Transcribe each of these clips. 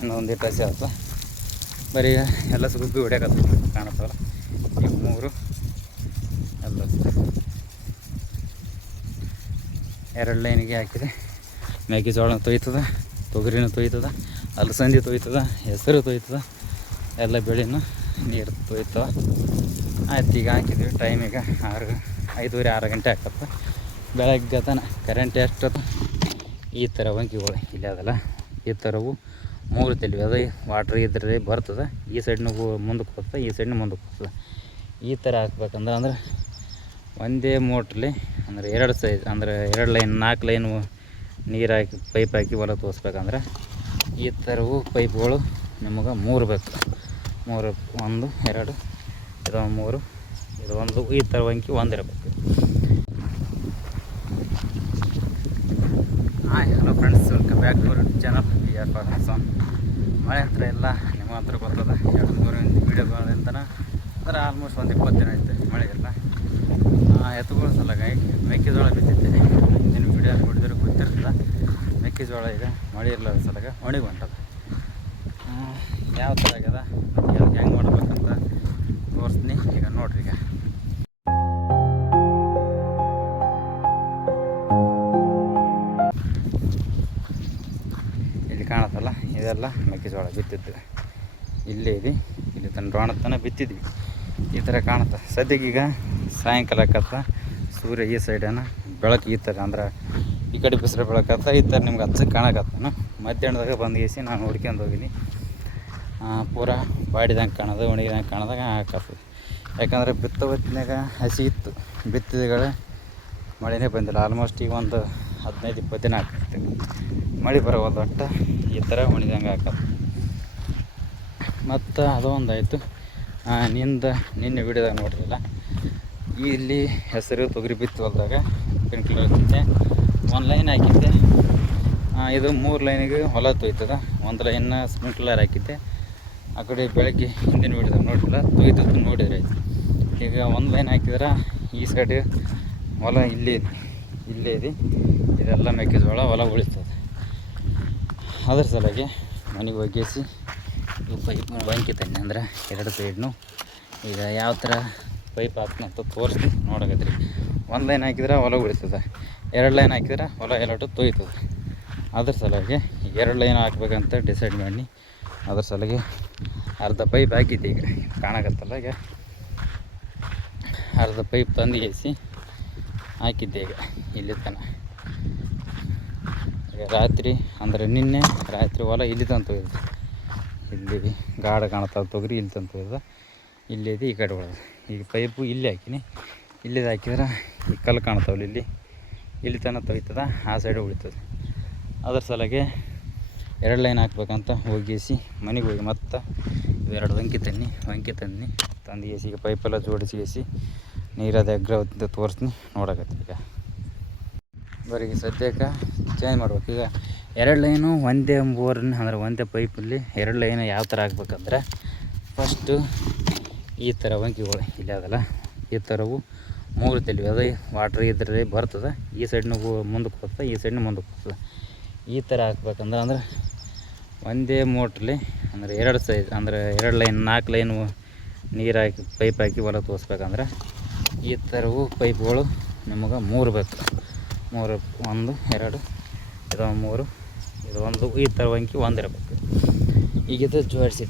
ಇನ್ನೊಂದು ಇಟ್ಟು ಹಸಿ ಆಯ್ತು. ಬರೀ ಎಲ್ಲ ಸುಗ್ಗಿ ಹೊಡ್ಯಾಕತ್ತ ಕಾಣತ್ತಲ್ಲ. ಈಗ 3 ಎಲ್ಲ 2 ಲೈನಿಗೆ ಹಾಕಿದೆ. ಮೆಕ್ಕೆಜೋಳ ತೊಯ್ತದ, ತೊಗರಿನೂ ತೊಯ್ತದ, ಅಲಸಂದಿ ತೊಯ್ತದ, ಹೆಸರು ತೊಯ್ತದ, ಎಲ್ಲ ಬೆಳೆನೂ ನೀರು ತೊಯ್ತವ. ಆಯ್ತು, ಈಗ ಹಾಕಿದ್ವಿ. ಟೈಮ್ ಈಗ 5:30-6 ಗಂಟೆ ಆಗ್ತಪ್ಪ. ಬೆಳಗ್ಗೆ ತನ ಕರೆಂಟ್ ಎಷ್ಟದ. ಈ ಥರ ವಂಕಿಗಳು ಇಲ್ಲಿ ಅದಲ್ಲ, ಈ ಥರವು 3 ತೆಲಿವೆ. ಅದು ವಾಟ್ರ್ ಇದ್ರೆ ಬರ್ತದೆ. ಈ ಸೈಡ್ನೂ ಮುಂದಕ್ಕೆ ಹೋಗ್ತದೆ, ಈ ಸೈಡ್ನೂ ಮುಂದಕ್ಕೆ ಹೋಗ್ತದೆ. ಈ ಥರ ಹಾಕ್ಬೇಕಂದ್ರೆ ಒಂದೇ ಮೋಟ್ರಲ್ಲಿ ಅಂದರೆ 2 ಸೈಜ್ ಅಂದರೆ 2 ಲೈನ್ 4 ಲೈನು ನೀರು ಹಾಕಿ ಪೈಪ್ ಹಾಕಿ ಹೊಲ ತೋರಿಸ್ಬೇಕಂದ್ರೆ ಈ ಥರವು ಪೈಪ್ಗಳು ನಿಮಗೆ 3 ಬೇಕು. 3 1 2 ಇದು 3 ಇದು 1 ಈ ಥರ ವಂಕಿ ಒಂದಿರಬೇಕು. Hi hello friends, welcome back to our channel VR farmers. ಮಳೆ ಹತ್ರ ಎಲ್ಲ ನಿಮ್ಮ ಹತ್ರ ಗೊತ್ತದ. 2-3 ವೀಡಿಯೋಗಳಿಂದ ಅಂದರೆ ಆಲ್ಮೋಸ್ಟ್ ಒಂದು 20 ದಿನ ಆಯ್ತು ಮಳೆ ಎಲ್ಲ. ಎತ್ತುಗಳ ಸಲುವಾಗಿ ಮೆಕ್ಕೆಜೋಳ ಬಿದ್ದಿದ್ದೆ. ಹಿಂದಿನ ವೀಡಿಯೋ ನೋಡಿದ್ರೆ ಗೊತ್ತಿರ್ತದೆ. ಮೆಕ್ಕೆಜೋಳ ಈಗ ಮಳೆ ಇರಲಾರ ಸಲುವಾಗಿ ಒಣಗಿ ಹೊಂಟದ. ಯಾವ ಥರ ಆಗ್ಯದ ಹೆಂಗೆ ಮಾಡ್ಬೇಕಂತ ತೋರಿಸ್ತೀನಿ ಈಗ ನೋಡ್ರಿ. ಈಗ ಇಲ್ಲಿ ಕಾಣತ್ತಲ್ಲ, ಇದೆಲ್ಲ ಮೆಕ್ಕೆಜೋಳ ಬಿತ್ತಿದ್ದು. ಇಲ್ಲೇ ಇದೆ, ಇಲ್ಲಿ ತನ್ನ ರೋಣತನ ಬಿತ್ತಿದ್ವಿ. ಈ ಥರ ಕಾಣುತ್ತೆ. ಸದ್ಯಕ್ಕೀಗ ಸಾಯಂಕಾಲ ಆಕತ್ತ. ಸೂರ್ಯ ಈ ಸೈಡನ ಬೆಳಕು ಈ ಥರ ಅಂದ್ರೆ ಈ ಕಡೆ ಬಿಸಿಲು ಬೆಳಕತ್ತ. ಈ ಥರ ನಿಮ್ಗೆ ಹಚ್ಚಕ್ಕೆ ಕಾಣಕತ್ತಾನು. ಮಧ್ಯಾಹ್ನದಾಗ ಬಂದು ಗೇಸಿ ನಾನು ಹುಡ್ಕೊಂಡು ಹೋಗಿನಿ. ಪೂರಾ ಬಾಡಿದಂಗೆ ಕಾಣೋದು, ಒಣಗಿದಂಗೆ ಕಾಣೋದಾಗ ಹಾಕತ್ತದ. ಯಾಕಂದರೆ ಬಿತ್ತೋ ಹೊತ್ತಿನಾಗ ಹಸಿ ಇತ್ತು, ಬಿತ್ತಿದಗಳೇ ಮಳೆನೇ ಬಂದಿಲ್ಲ. ಆಲ್ಮೋಸ್ಟ್ ಈಗ ಒಂದು 15-20 ದಿನ ಆಗ್ತೈತೆ ಮಳೆ ಬರೋವಲ್ದು. ಒಟ್ಟು ಈ ಥರ ಒಣಗಿದಂಗೆ ಹಾಕತ್ತೆ. ಮತ್ತು ಅದು ಒಂದಾಯಿತು. ನಿನ್ನೆ ವಿಡಿಯೋದಾಗ ನೋಡಿರಲಿಲ್ಲ, ಇಲ್ಲಿ ಹೆಸರು ತೊಗರಿ ಬಿತ್ತು ಹೊಲ್ದಾಗ ಸ್ಪ್ರಿಂಕ್ಲರ್ ಹಾಕಿದ್ದೆ. 1 ಲೈನ್ ಹಾಕಿದ್ದೆ. ಇದು 3 ಲೈನಿಗೆ ಹೊಲ ತೊಯ್ತದ. 1 ಲೈನ್ ಸ್ಪ್ರಿಂಕ್ಲರ್ ಹಾಕಿದ್ದೆ. ಆ ಕಡೆ ಬೆಳಗ್ಗೆ ಹಿಂದಿನ ವಿಡಿಯೋದಾಗ ನೋಡಿರಲಿಲ್ಲ, ತೊಯ್ತದ್ದು ನೋಡಿದ್ರೆ ಆಯ್ತು. ಈಗ 1 ಲೈನ್ ಹಾಕಿದ್ರೆ ಈ ಸೈಡ್ ಹೊಲ ಇಲ್ಲೇ ಇದೆ. ಇದೆಲ್ಲ ಮೆಕ್ಕೆಜೋಳ ಹೊಲ ಉಳಿಸ್ತದೆ. ಅದ್ರ ಸಲುವಾಗಿ ಮನೆಗೆ ಒಗ್ಗಿಸಿ ಪೈಪ್ ವಂಕಿ ತನ್ನಿ ಅಂದ್ರೆ 2 ಸೈಡ್ನು ಈಗ ಯಾವ ಥರ ಪೈಪ್ ಹಾಕ್ನಂತ ತೋರಿಸಿ ನೋಡಕತ್ರಿ. 1 ಲೈನ್ ಹಾಕಿದ್ರೆ ಹೊಲ ಉಳಿತದೆ, 2 ಲೈನ್ ಹಾಕಿದ್ರೆ ಹೊಲ ಎಲ್ಲಟು ತೊಯ್ತದೆ. ಅದ್ರ ಸಲುವಾಗಿ 2 ಲೈನ್ ಹಾಕ್ಬೇಕಂತ ಡಿಸೈಡ್ ಮಾಡಿ ಅದ್ರ ಸಲುವಾಗಿ ಅರ್ಧ ಪೈಪ್ ಹಾಕಿದ್ದೆ. ಈಗ ಕಾಣಕತ್ತಲ್ಲ, ಈಗ ಅರ್ಧ ಪೈಪ್ ತಂದು ಏಸಿ ಹಾಕಿದ್ದೆ. ಈಗ ಇಲ್ಲಿ ತನಕ ಈಗ ರಾತ್ರಿ ಅಂದರೆ ನಿನ್ನೆ ರಾತ್ರಿ ಹೊಲ ಇಲ್ಲಿ ತಂತು ಇರ್ತದೆ. ಇಲ್ಲಿ ಗಾಢ ಕಾಣ್ತಾವೆ ತೊಗರಿ ಇಲ್ಲಿ ತಂತು ಇರ್ತದೆ. ಇಲ್ಲಿದೆ ಈ ಕಡೆ ಒಳಗೆ. ಈಗ ಪೈಪು ಇಲ್ಲಿ ಹಾಕಿನಿ. ಇಲ್ಲಿದು ಹಾಕಿದ್ರೆ ಈ ಕಲ್ಲು ಕಾಣ್ತಾವಲ್ಲ, ಇಲ್ಲಿ ತನಕ ತೊಯ್ತದ, ಆ ಸೈಡ್ ಉಳಿತದೆ. ಅದ್ರ ಸಲುವಾಗಿ 2 ಲೈನ್ ಹಾಕ್ಬೇಕಂತ ಹೋಗಿಸಿ ಮನೆಗೆ ಹೋಗಿ ಮತ್ತು 2 ವಂಕಿ ತಂದು ಏಸಿ ಈಗ ಪೈಪೆಲ್ಲ ಜೋಡಿಸಿ ನೀರದ ಎಗ್ರವತ್ತಿಂದ ತೋರಿಸ್ತೀನಿ ನೋಡಕತ್ತಿ. ಈಗ ಬರೀ ಸದ್ಯಕ್ಕೆ ಚೇಂಜ್ ಮಾಡ್ಬೇಕು. ಈಗ 2 ಲೈನು ಒಂದೇ ಬೋರ್ನ ಅಂದ್ರೆ ಒಂದೇ ಪೈಪಲ್ಲಿ 2 ಲೈನು ಯಾವ ಥರ ಹಾಕ್ಬೇಕಂದ್ರೆ ಫಸ್ಟು ಈ ಥರ ವಂಕಿಗಳು ಇಲ್ಲಿ ಅದಲ್ಲ, ಈ ಥರವು 3 ತೆಲಿವೆ. ಅದು ವಾಟ್ರ್ ಇದ್ರೆ ಬರ್ತದೆ. ಈ ಸೈಡ್ನೂ ಮುಂದಕ್ಕೆ ಹೋಗ್ತದೆ, ಈ ಸೈಡ್ನೂ ಮುಂದಕ್ಕೆ ಹೋಗ್ತದೆ. ಈ ಥರ ಹಾಕ್ಬೇಕಂದ್ರೆ ಒಂದೇ ಮೋಟ್ರಲ್ಲಿ ಅಂದರೆ 2 ಸೈಜ್ ಅಂದರೆ 2 ಲೈನ್ 4 ಲೈನು ನೀರು ಹಾಕಿ ಪೈಪ್ ಹಾಕಿ ಹೊಲ ತೋರಿಸ್ಬೇಕಂದ್ರೆ ಈ ಥರವು ಪೈಪ್ಗಳು ನಿಮಗೆ 3 ಬೇಕು. 3 1 2 ಇದು 3 ಇದು 1 ಈ ಥರ ವಂಕಿ ಒಂದಿರಬೇಕು. ಈಗಿದು ಜೋಡಿಸಿ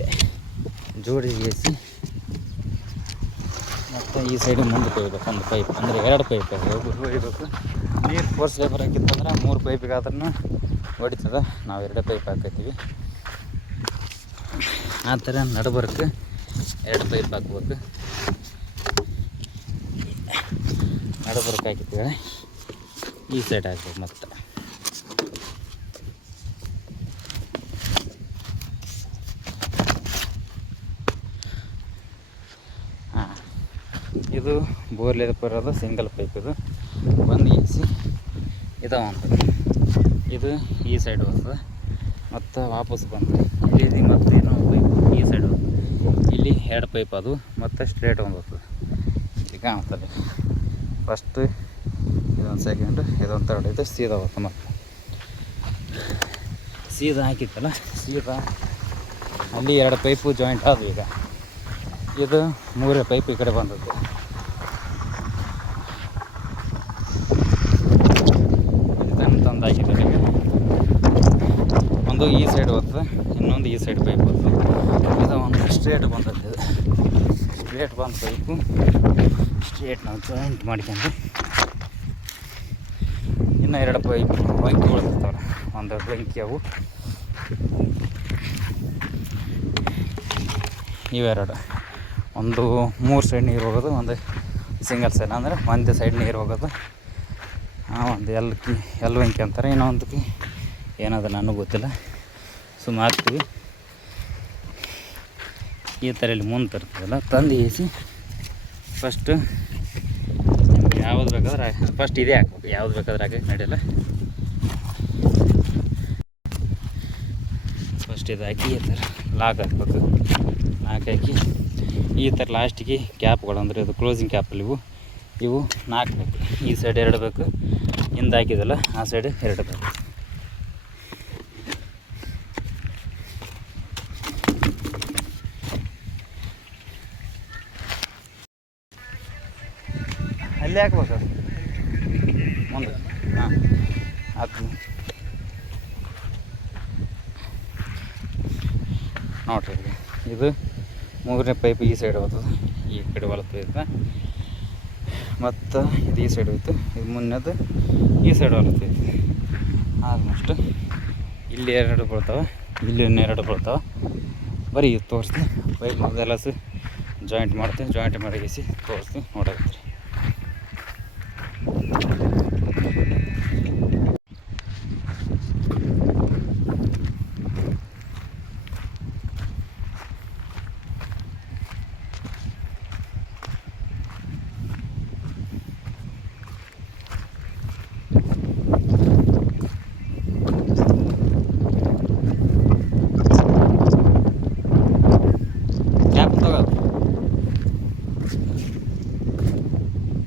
ಮತ್ತು ಈ ಸೈಡು ಮುಂದಕ್ಕೆ ಹೋಗ್ಬೇಕು. ಒಂದು ಪೈಪ್ ಅಂದರೆ 2 ಪೈಪ್ ಹೊಡಿಬೇಕು. ನೀರು ಫೋರ್ಸ್ ಲೇಬರ್ ಹಾಕಿತ್ತಂದ್ರೆ 3 ಪೈಪಿಗಾದ್ರೂ ಹೊಡಿತದೆ. ನಾವು 2 ಪೈಪ್ ಹಾಕತ್ತೀವಿ. ಆ ಥರ ನಡ್ಬರ್ಕ್ 2 ಪೈಪ್ ಹಾಕ್ಬೇಕು. ನಡ್ಬರ್ಕ್ ಹಾಕಿದ್ದೀವಿ, ಈ ಸೈಡ್ ಹಾಕ್ಬೇಕು. ಮತ್ತು ಇದು ಬೋರ್ಲೆ ಬರೋದು ಸಿಂಗಲ್ ಪೈಪ್. ಇದು ಒಂದು ಏಸಿ ಇದು ಇದು ಈ ಸೈಡ್ ಹೋಗ್ತದೆ ಮತ್ತು ವಾಪಸ್ ಬಂದು ಇಲ್ಲಿ ಮತ್ತು ಏನೋ ಪೈಪ್ ಈ ಸೈಡ್ ಹೋಗ್ತದೆ. ಇಲ್ಲಿ 2 ಪೈಪ್ ಅದು ಮತ್ತು ಸ್ಟ್ರೇಟ್ ಒಂದು ಹೋಗ್ತದೆ. ಈಗ ಕಾಣ್ತದೆ ಫಸ್ಟು ಇದೊಂದು ಸೆಕೆಂಡು ಇದೊಂದು ಥರ್ಡ್. ಇದು ಸೀದಾ ಹೋಗ್ತದೆ. ಮತ್ತು ಸೀದಾ ಹಾಕಿತ್ತಲ್ಲ, ಸೀದಾ ಅಲ್ಲಿ 2 ಪೈಪು ಜಾಯಿಂಟ್ ಆದವು. ಈಗ ಇದು 3 ಪೈಪ್ ಈ ಕಡೆ ಬಂದದ್ದು. ತಂದಾಕಿದ್ದಾರೆ. ಒಂದು ಈ ಸೈಡ್ ಹೋಗ್ತದೆ, ಇನ್ನೊಂದು ಈ ಸೈಡ್ ಪೈಪ್ ಹೋಗ್ತದೆ. ಇದು ಒಂದು ಸ್ಟ್ರೇಟ್ ಬಂದದ್ದು. ಸ್ಟ್ರೇಟ್ ಬಂದ ಪೈಪು ಸ್ಟ್ರೇಟ್ ನಾವು ಜಾಯಿಂಟ್ ಮಾಡ್ಕೊಂಡು ಇನ್ನೂ 2 ಪೈಪ್ ಬಂಕಿ ಉಳಿದಿರ್ತಾವೆ. ಒಂದು ಬೆಂಕಿ ಅವು ಇವೆರಡು, ಒಂದು 3 ಸೈಡ್ ನೀರು ಹೋಗೋದು, ಒಂದು ಸಿಂಗಲ್ ಸೈಡ್ ಅಂದರೆ ಒಂದೇ ಸೈಡ್ ನೀರು ಹೋಗೋದು. ಒಂದು ಎಲ್ ಬೆಂಕಿ ಅಂತಾರೆ. ಇನ್ನೊಂದಕ್ಕೆ ಏನದು ನನಗೆ ಗೊತ್ತಿಲ್ಲ. ಸುಮ್ಮ ಹಾಕ್ತೀವಿ ಈ ಥರ. ಇಲ್ಲಿ ಮುಂದೆ ತರ್ತೀವಲ್ಲ, ತಂದು ಏಸಿ ಫಸ್ಟು ಯಾವ್ದು ಬೇಕಾದ್ರೆ ಫಸ್ಟ್ ಇದೇ ಹಾಕ್ಬೇಕು. ಯಾವ್ದು ಬೇಕಾದ್ರೆ ಹಾಕಕ್ಕೆ ನಡೆಯಲ್ಲ. ಫಸ್ಟ್ ಇದು ಹಾಕಿ ಈ ಥರ ಲಾಕ್ ಹಾಕ್ಬೇಕು. ಲಾಕ್ ಹಾಕಿ ಈ ಥರ ಲಾಸ್ಟಿಗೆ ಕ್ಯಾಪ್ಗಳು, ಅಂದರೆ ಇದು ಕ್ಲೋಸಿಂಗ್ ಕ್ಯಾಪಲ್ಲಿ ಇವು 4 ಬೇಕು. ಈ ಸೈಡ್ 2 ಬೇಕು, ಹಿಂದೆ ಹಾಕಿದಲ್ಲ ಆ ಸೈಡ್ 2 ಬೇಕು. ಅಲ್ಲಿ ಹಾಕ್ಬೇಕು ಅದು ಮುಂದೆ. ಹಾಂ ಹಾಕ್ತೀನಿ ನೋಡಿರಿ. ಇದು 3ನೇ ಪೈಪ್ ಈ ಸೈಡ್ ಹೋಗ್ತದೆ, ಈ ಕಡೆ ಹೊಲತ್ತೈತೆ. ಮತ್ತು ಇದು ಈ ಸೈಡ್ ಹೋಯ್ತು. ಇದು ಮುನ್ನದು ಈ ಸೈಡ್ ಹೊಲತ್ತೈತಿ. ಆಲ್ಮೋಸ್ಟ್ ಇಲ್ಲಿ 2 ಬೀಳ್ತಾವೆ, ಇಲ್ಲಿ 2 ಬೀಳ್ತಾವೆ. ಬರೀ ಇದು ತೋರಿಸ್ತೀನಿ. ಪೈಪ್ ಅದೆಲ್ಲ ಜಾಯಿಂಟ್ ಮಾಡ್ತೀನಿ. ಜಾಯಿಂಟ್ ಮಾಡಿಸಿ ತೋರಿಸ್ತೀನಿ, ನೋಡಕತ್ತೀರಿ.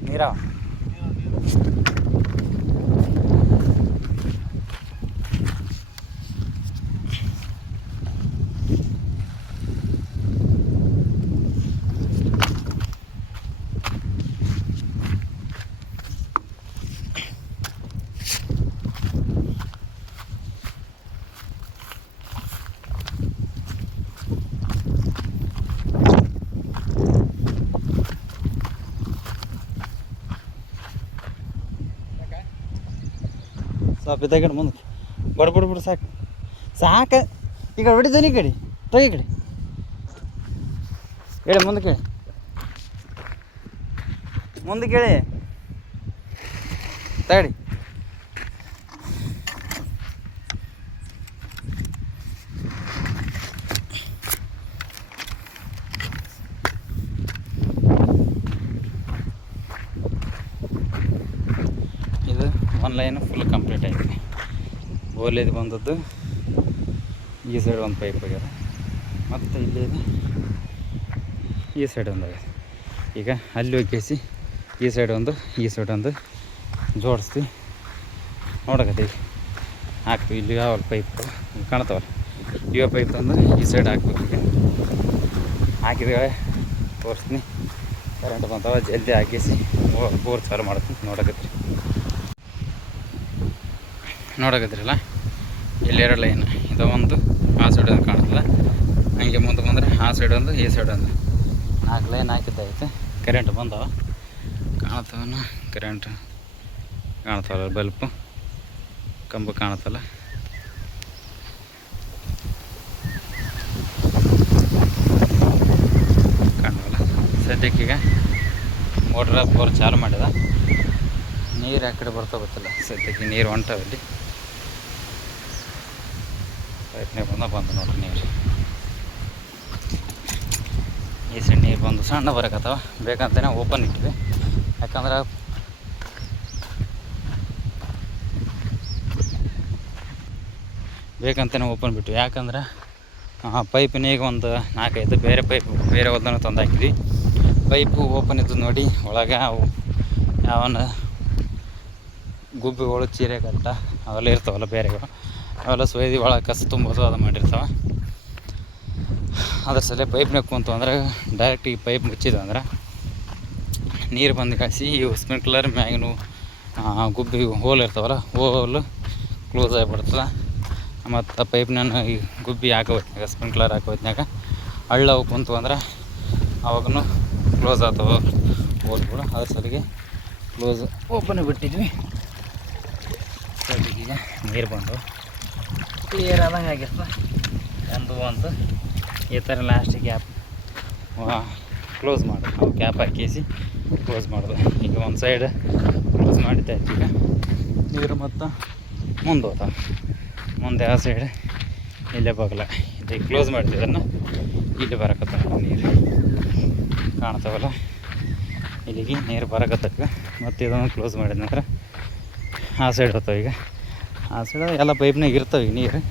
ನೀರಾವ ಸ್ವಲ್ಪ ಇದ್ದಾಗಡೆ ಮುಂದಕ್ಕೆ ಬಡ್ಬಿಡ್ಬಿಡು. ಸಾಕು ಈ ಕಡೆ ಹೊಡಿತಾನೆ. ಈ ಕಡೆ ತೋ, ಈ ಕಡೆ ಹೇಳಿ, ಮುಂದಕ್ಕೆ ಹೇಳಿ ತಗಡಿ. ಇದು 1 ಲೈನ್ ಫುಲ್ ಕಂಪ್ಲೀಟ್ ಆಯಿತು. ಓಲೇದು ಬಂದದ್ದು ಈ ಸೈಡ್ ಒಂದು ಪೈಪ್ ಆಗ್ಯದ, ಮತ್ತು ಇಲ್ಲಿ ಈ ಸೈಡ್ ಒಂದು ಆಗ್ಯದ. ಈಗ ಅಲ್ಲಿ ಹೋಗಿಸಿ ಈ ಸೈಡ್ ಒಂದು ಜೋಡಿಸ್ತೀವಿ. ನೋಡಕತ್ತೀವಿ ಹಾಕ್ತೀವಿ. ಇಲ್ಲಿ ಯಾವಲ್ಲ ಪೈಪ್ ಕಾಣ್ತಾವಲ್ಲ, ಇವ ಪೈಪ್ ತಂದು ಈ ಸೈಡ್ ಹಾಕ್ಬೇಕು. ಈಗ ಹಾಕಿದ್ರೆ ತೋರಿಸ್ತೀನಿ. ಕರೆಂಟ್ ಬಂತಾವ, ಜಲ್ದಿ ಹಾಕಿಸಿ ಬೋರ್ ಚಾಲು ಮಾಡ್ತೀನಿ. ನೋಡಕತ್ತೀರಲ್ಲ, ಇಲ್ಲಿ 2 ಲೈನ್ ಇದು ಒಂದು ಆ ಸೈಡ್ ಒಂದು ಕಾಣ್ತದೆ. ಹಂಗೆ ಮುಂದೆ ಬಂದರೆ ಆ ಸೈಡ್ ಒಂದು ಈ ಸೈಡ್ ಒಂದು 4 ಲೈನ್ ಹಾಕಿದ್ದಾಯ್ತು. ಕರೆಂಟ್ ಬಂದವ ಕಾಣ್ತವನ, ಕರೆಂಟ್ ಕಾಣ್ತಾವಲ್ಲ, ಬಲ್ಪು ಕಂಬ ಕಾಣ್ತಲ್ಲ. ಕಾಣವಲ್ಲ ಸದ್ಯಕ್ಕೀಗ ಮೋಟ್ರ ಬೋರ್ ಚಾಲು ಮಾಡಿದ. ನೀರು ಆ ಕಡೆ ಬರ್ತಾ ಗೊತ್ತಿಲ್ಲ. ಸದ್ಯಕ್ಕೆ ನೀರು ಹೊಂಟವಲ್ಲಿ ಪ್ರಯತ್ನ ಬಂದು ನೋಡ್ರಿ. ನೀರು ಈ ಸೈಡ್ ನೀರು ಬಂದು ಸಣ್ಣ ಬರಕತ್ತವ. ಬೇಕಂತಲೇ ಓಪನ್ ಇಟ್ಟಿವಿ. ಯಾಕಂದ್ರೆ ಓಪನ್ ಬಿಟ್ಟು, ಯಾಕಂದ್ರೆ ಪೈಪಿನ ಈಗ ಒಂದು 4-5 ಬೇರೆ ಪೈಪ್ ಬೇರೆ ಒಂದನ್ನು ತಂದು ಹಾಕಿದ್ವಿ. ಪೈಪು ಓಪನ್ ಇದ್ದು ನೋಡಿ, ಒಳಗೆ ಅವು ಯಾವನ್ನ ಗುಬ್ಬಿಗಳು, ಚೀರೆಗಟ್ಟ ಅವೆಲ್ಲ ಇರ್ತಾವಲ್ಲ ಬೇರೆಗಳು, ಅವೆಲ್ಲ ಸೊಯ್ದು ಒಳಗೆ ಕಸ ತುಂಬೋದು ಅದು ಮಾಡಿರ್ತಾವೆ. ಅದ್ರ ಸಲ ಪೈಪ್ನಾಗ ಕುಂತು ಅಂದ್ರೆ ಡೈರೆಕ್ಟ್ ಈ ಪೈಪ್ ಮುಚ್ಚಿದ್ವು ಅಂದ್ರೆ ನೀರು ಬಂದು ಕಾಯಿಸಿ ಇವು ಸ್ಪ್ರಿಂಕ್ಲರ್ ಮ್ಯಾಗಿನವು ಗುಬ್ಬಿ ಹೋಲ್ ಇರ್ತಾವಲ್ಲ ಹೋಲು ಕ್ಲೋಸ್ ಆಗಿಬಿಡ್ತದೆ. ಮತ್ತು ಪೈಪ್ನ ಈ ಗುಬ್ಬಿ ಹಾಕೋತ್ನಾಗ ಸ್ಪ್ರಿಂಕ್ಲರ್ ಹಾಕೋತ್ನಾಗ ಹಳ್ಳವು ಕುಂತು ಅಂದ್ರೆ ಅವಾಗೂ ಕ್ಲೋಸ್ ಆಗ್ತವೆ ಹೋಲ್ಗಳು. ಅದ್ರ ಸಲಿಗೆ ಕ್ಲೋಸ್ ಓಪನ್ ಬಿಟ್ಟಿದ್ವಿ. ಈಗ ನೀರು ಬಂದು ಕ್ಲಿಯರ್ ಆದಂಗೆ ಆಗಿರ್ತದೆ. ಒಂದು ಈ ಥರ ಲಾಸ್ಟ್ ಗ್ಯಾಪ್ ಕ್ಲೋಸ್ ಮಾಡೋದು, ನಾವು ಕ್ಯಾಪ್ ಹಾಕಿಸಿ ಕ್ಲೋಸ್ ಮಾಡೋದು. ಈಗ ಒಂದು ಸೈಡ್ ಕ್ಲೋಸ್ ಮಾಡಿದ್ದಾಯ್ತು. ಈಗ ನೀರು ಮತ್ತು ಮುಂದೆ ಹೋಗ್ತಾವೆ. ಮುಂದೆ ಆ ಸೈಡ್ ಇಲ್ಲೇ ಬಾಗಲ ಈಗ ಕ್ಲೋಸ್ ಮಾಡ್ತೀವಿ. ಅದನ್ನು ಇಲ್ಲಿ ಬರಕತ್ತಾವ ನೀರು ಕಾಣ್ತಾವಲ್ಲ, ಇಲ್ಲಿಗೆ ನೀರು ಬರಕತ್ತಕ್ಕೆ. ಮತ್ತು ಇದನ್ನು ಕ್ಲೋಸ್ ಮಾಡಿದ ನಂತರ ಆ ಸೈಡ್ ಹೋಗ್ತಾವೆ. ಈಗ ಆ ಸೈಡ್ ಎಲ್ಲ ಪೈಪ್ನಾಗ ಇರ್ತವೆ. ಈಗ ನೀರು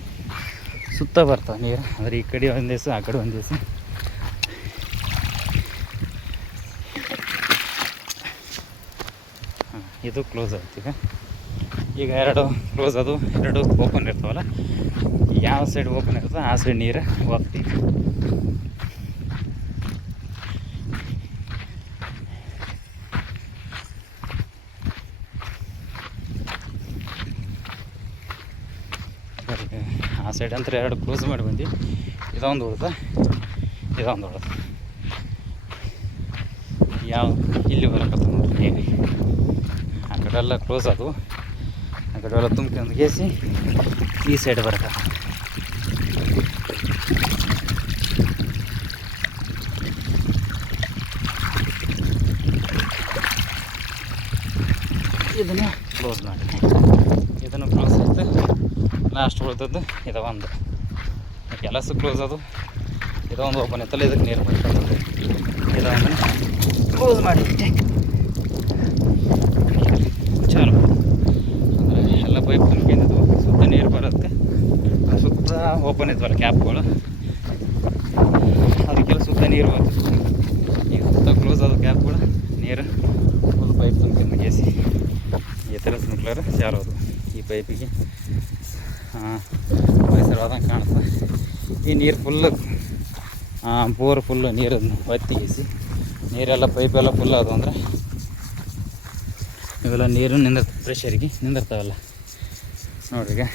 ಸುತ್ತ ಬರ್ತಾವೆ ನೀರು. ಅಂದರೆ ಈ ಕಡೆ ಒಂದು ದಿವಸ ಆ ಕಡೆ ಒಂದು ದಿವಸ. ಇದು ಕ್ಲೋಸ್ ಆಯ್ತು. ಈಗ ಎರಡು ಕ್ಲೋಸ್ ಅದು, ಎರಡು ಓಪನ್ ಇರ್ತಾವಲ್ಲ. ಯಾವ ಸೈಡ್ ಓಪನ್ ಇರ್ತದೆ ಆ ಸೈಡ್ ನೀರು ಹೋಗ್ತೀವಿ. ಆ ಸೈಡ್ ಅಂತ ಎರಡು ಕ್ಲೋಸ್ ಮಾಡಿ ಬಂದು ಇದೊಂದು ಉಳ್ದ, ಇದೊಂದು ಉಳ್ದ. ಯಾವ ಇಲ್ಲಿ ಬರಕತ್ತ ನೋಡ್ರಿ ನೀರು. ಆ ಕಡೆ ಎಲ್ಲ ಕ್ಲೋಸ್ ಆದವು, ಆ ಕಡೆ ಎಲ್ಲ ತುಂಬ್ಕೊಂಡು ಗೇಸಿ ಈ ಸೈಡ್ ಬರಕ. ಇದನ್ನು ಕ್ಲೋಸ್ ಮಾಡಿ, ಇದನ್ನು ಕ್ಲೋಸ್ ಆಯ್ತು. ಲಾಸ್ಟ್ ಉಳಿದದ್ದು ಇದು ಒಂದು ಕೆಲಸ ಕ್ಲೋಸ್ ಅದು. ಇದೊಂದು ಓಪನ್ ಇತ್ತಲ್ಲ, ಇದಕ್ಕೆ ನೀರು ಬರ್ತದೆ. ಇದೊಂದು ಕ್ಲೋಸ್ ಮಾಡಿಬಿಟ್ಟೆ ಚಲೋ. ಅಂದರೆ ಎಲ್ಲ ಪೈಪ್ ತುಂಬಿದ್ದು ಸುತ್ತ ನೀರು ಬರುತ್ತೆ. ಸುತ್ತ ಓಪನ್ ಇದ್ವಲ್ಲ ಕ್ಯಾಪ್ಗಳು, ಅದಕ್ಕೆಲ್ಲ ಸುತ್ತ ನೀರು ಬರ್ತದೆ. ಈಗ ಸುತ್ತ ಕ್ಲೋಸ್ ಆದ ಕ್ಯಾಪ್ಗಳು ನೀರು ಫುಲ್ ಪೈಪ್ ತುಂಬಿದ್ದು ಗೇಸಿ ಈ ಥರ ಸ್ಪ್ರಿಂಕ್ಲರ್ ಚಾಲೋದು. ಈ ಪೈಪಿಗೆ ಪರಿಸರವಾದಂಗೆ ಕಾಣ್ತದೆ. ಈ ನೀರು ಫುಲ್ಲು ಬೋರ್ ಫುಲ್ಲು ನೀರನ್ನು ಒತ್ತಿಗಿಸಿ ನೀರೆಲ್ಲ ಪೈಪೆಲ್ಲ ಫುಲ್ ಅದು ಅಂದರೆ ಇವೆಲ್ಲ ನೀರು ಪ್ರೆಷರಿಗೆ ನಿಂದಿರ್ತಾವಲ್ಲ ನೋಡ್ರಿ. ಈಗ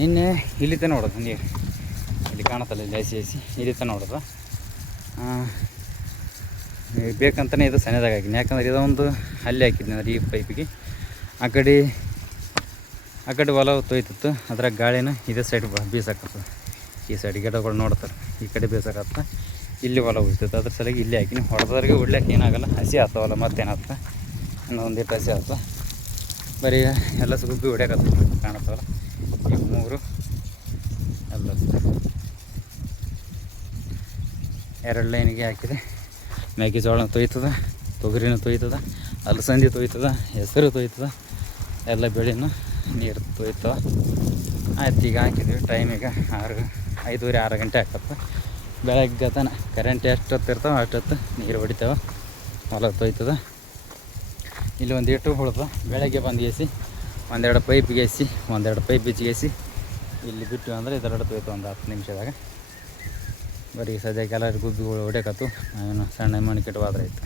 ನಿನ್ನೆ ಇಲ್ಲಿ ತನಕ ನೋಡೋದು ನೀರು, ಇಲ್ಲಿ ಕಾಣುತ್ತಲ್ಲ, ಇಲ್ಲಿ ಐಸಿ ಇಲ್ಲಿ ತನಕ ನೋಡೋದು. ಬೇಕಂತಲೇ ಇದು ಸಣ್ಣದಾಗಿ ಹಾಕಿನಿ. ಯಾಕಂದ್ರೆ ಇದೊಂದು ಅಲ್ಲಿ ಹಾಕಿದ್ನಿ ಅಂದ್ರೆ ಈ ಪೈಪಿಗೆ ಆ ಕಡೆ ಹೊಲ ತೊಯ್ತಿತ್ತು. ಅದ್ರಾಗ ಗಾಳಿನ ಇದೇ ಸೈಡ್ ಬೀಸಾಕತ್ತದ. ಈ ಸೈಡ್ ಗಿಡಗಳು ನೋಡ್ತಾರೆ, ಈ ಕಡೆ ಬೀಸಾಕತ್ತ, ಇಲ್ಲಿ ಹೊಲ ಹೋಗ್ತೈತೆ. ಅದ್ರ ಸಲುವಾಗಿ ಇಲ್ಲಿ ಹಾಕಿನಿ. ಹೊಡೆದವ್ರಿಗೆ ಹೊಡ್ಲಿಕ್ಕೆ ಏನಾಗಲ್ಲ, ಹಸಿ ಆಗ್ತಾವಲ್ಲ, ಮತ್ತೇನಾಗ್ತದೆ ಇನ್ನೊಂದು ಇಟ್ಟು ಹಸಿ ಆಗ್ತದೆ. ಬರೀ ಎಲ್ಲ ಸುಗುಬ್ಬಿ ಹೊಡ್ಯಾಕತ್ತ ಕಾಣತ್ತವಲ್ಲ. ಈಗ ಮೂರು ಎಲ್ಲ ಎರಡು ಲೈನಿಗೆ ಹಾಕಿದೆ. ಮೆಕ್ಕೆಜೋಳ ತೊಯ್ತದ, ತೊಗರಿನ ತೊಯ್ತದ, ಅಲಸಂದಿ ತೊಯ್ತದ, ಹೆಸರು ತೊಯ್ತದ, ಎಲ್ಲ ಬೆಳೆನ ನೀರು ತೊಯ್ತವ. ಆಯ್ತು ಈಗ ಹಾಕಿದ್ವಿ. ಟೈಮ್ ಈಗ 5:30 6 ಗಂಟೆ ಆಗ್ತದೆ. ಬೆಳಗ್ಗೆ ತನ ಕರೆಂಟ್ ಎಷ್ಟೊತ್ತು ಇರ್ತಾವೆ ಅಷ್ಟೊತ್ತು ನೀರು ಹೊಡಿತಾವೆ, ಹೊಲ ತೊಯ್ತದ. ಇಲ್ಲಿ ಒಂದು ಇಟ್ಟು ಉಳ್ದ. ಬೆಳಗ್ಗೆ ಬಂದು ಗೇಸಿ ಒಂದೆರಡು ಪೈಪ್ ಗೇಸಿ, ಒಂದೆರಡು ಪೈಪ್ ಬಿಚ್ಚಿಗೇಸಿ ಇಲ್ಲಿ ಬಿಟ್ಟು ಅಂದರೆ ಇದೆರಡು ತೊಯ್ತು ಒಂದು 10 ನಿಮಿಷದಾಗ. ಬರೀ ಸದ್ಯಕ್ಕೆ ಎಲ್ಲರೂ ಗುಬ್ಬಿಗಳು ಹೊಡ್ಯಾಕತ್ತು. ನಾವೇನು ಸಣ್ಣ ಮಣ್ಣು ಕೆಟ್ಟವಾದ್ರೆ ಆಯಿತು.